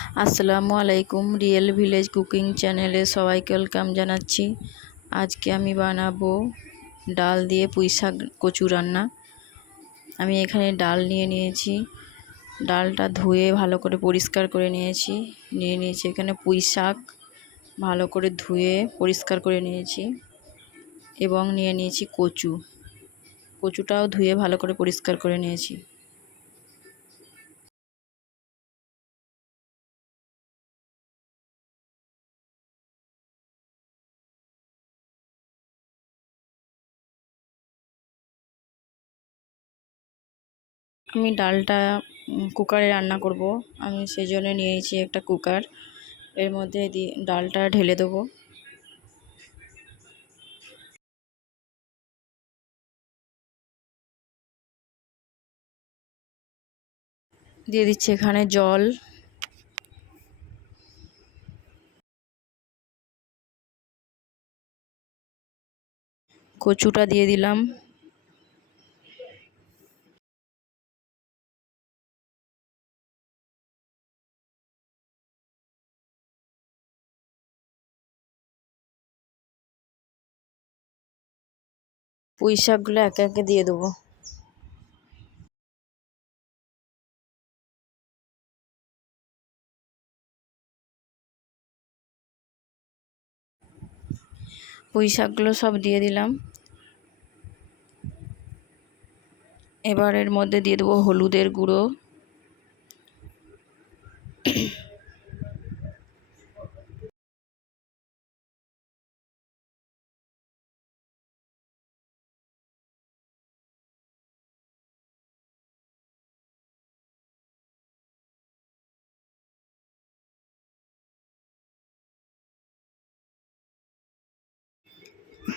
আসসালামু আলাইকুম real village cooking চ্যানেলে সবাইকে ওয়েলকাম জানাচ্ছি। আজকে আমি বানাবো ডাল দিয়ে পুঁই শাক কচু রান্না। আমি এখানে ডাল নিয়ে নিয়েছি। ডালটা ধুয়ে ভালো করে পরিষ্কার করে নিয়েছি। নিয়ে নিয়েছি এখানে পুঁই শাক ভালো করে ধুয়ে পরিষ্কার করে নিয়েছি এবং নিয়ে নিয়েছি কচু। কচুটাও ধুয়ে ভালো করে পরিষ্কার করে নিয়েছি। আমি ডালটা কুকারে রান্না করব। আমি সেই জন্য নিয়েছি একটা কুকার। এর মধ্যে দিয়ে ডালটা ঢেলে দেবো। দিয়ে দিচ্ছি এখানে জল। কচুটা দিয়ে দিলাম। পুঁই শাকগুলো একে একে দিয়ে দেবো। পুঁই শাকগুলো সব দিয়ে দিলাম। এবারের মধ্যে দিয়ে দেবো হলুদের গুঁড়ো।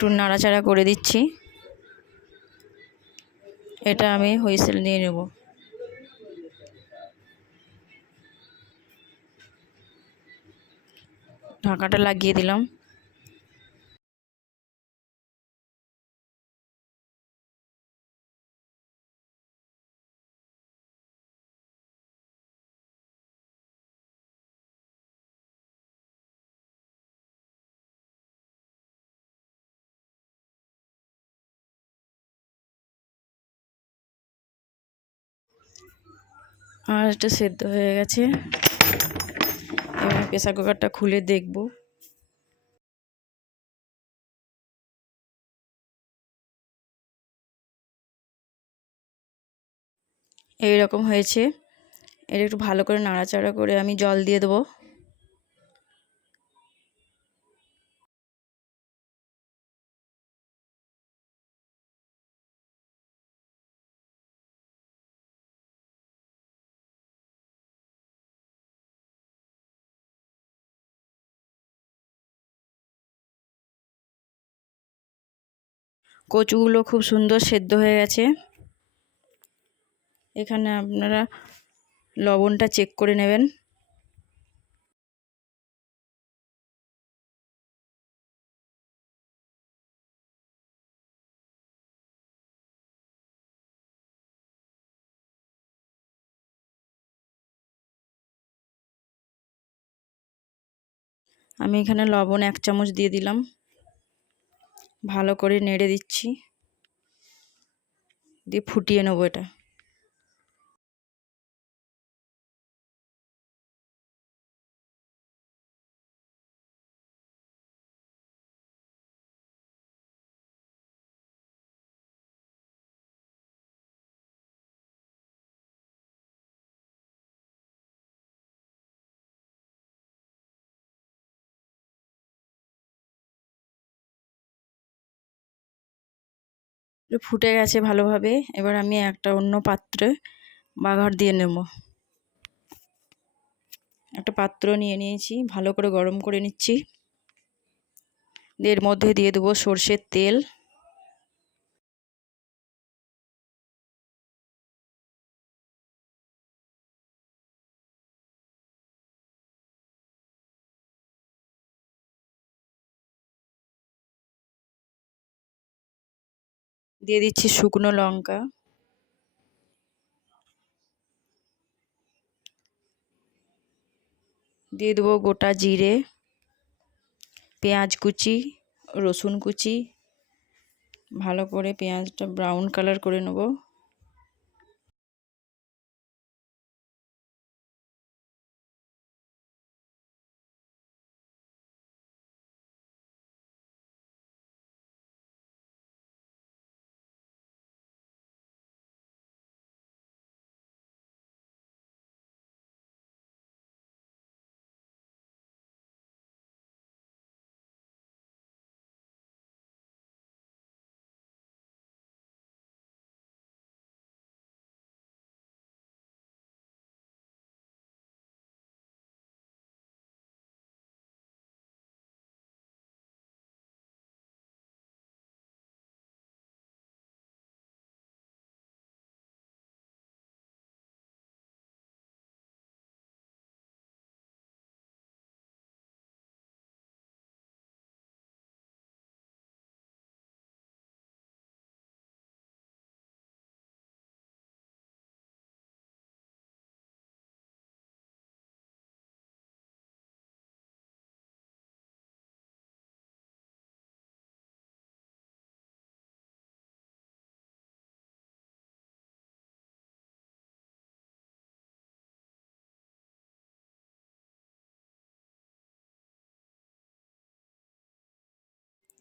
একটু নাড়াচাড়া করে দিচ্ছি। এটা আমি হুইসেল নিয়ে নেব। ঢাকাটা লাগিয়ে দিলাম। আর এটা সেদ্ধ হয়ে গেছে। এবার প্রেসার কুকারটা খুলে দেখব। এইরকম হয়েছে। এটা একটু ভালো করে নাড়াচাড়া করে আমি জল দিয়ে দেবো। কচুগুলো খুব সুন্দর সেদ্ধ হয়ে গেছে। এখানে আপনারা লবণটা চেক করে নেবেন। আমি এখানে লবণ এক চামচ দিয়ে দিলাম। ভালো করে নেড়ে দিচ্ছি। দিয়ে ফুটিয়ে নেব এটা। ফুটে গেছে ভালোভাবে, এবার আমি একটা অন্য পাত্রে বাঘার দিয়ে নেব। একটা পাত্র নিয়ে নিয়েছি, ভালো করে গরম করে নিচ্ছি। এর মধ্যে দিয়ে দেবো সর্ষের তেল। দিয়ে দিচ্ছি শুকনো লঙ্কা। দিয়ে দেবো গোটা জিরে, পেঁয়াজ কুচি, রসুন কুচি, ভালো করে পেঁয়াজটা ব্রাউন কালার করে নেব।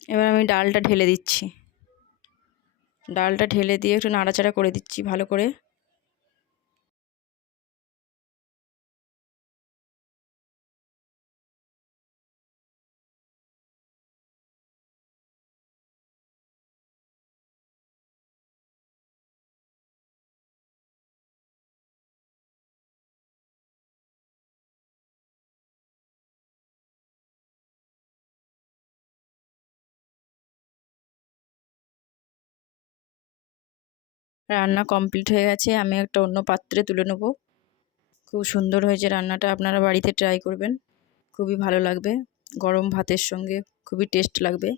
এবার আমি ডালটা ঢেলে দিচ্ছি। ডালটা ঢেলে দিয়ে একটু নাড়াচাড়া করে দিচ্ছি ভালো করে। রান্না কমপ্লিট হয়ে গেছে, আমি একটা অন্য পাত্রে তুলে নেব। খুব সুন্দর হয়েছে রান্নাটা, আপনারা বাড়িতে ট্রাই করবেন। খুবই ভালো লাগবে, গরম ভাতের সঙ্গে খুবই টেস্ট লাগবে।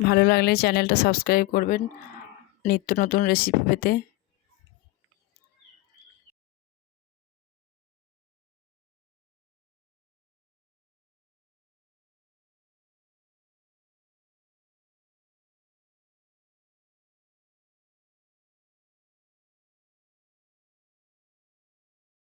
ভালো লাগলে চ্যানেলটা সাবস্ক্রাইব করবেন, নিত্য নতুন রেসিপি পেতে।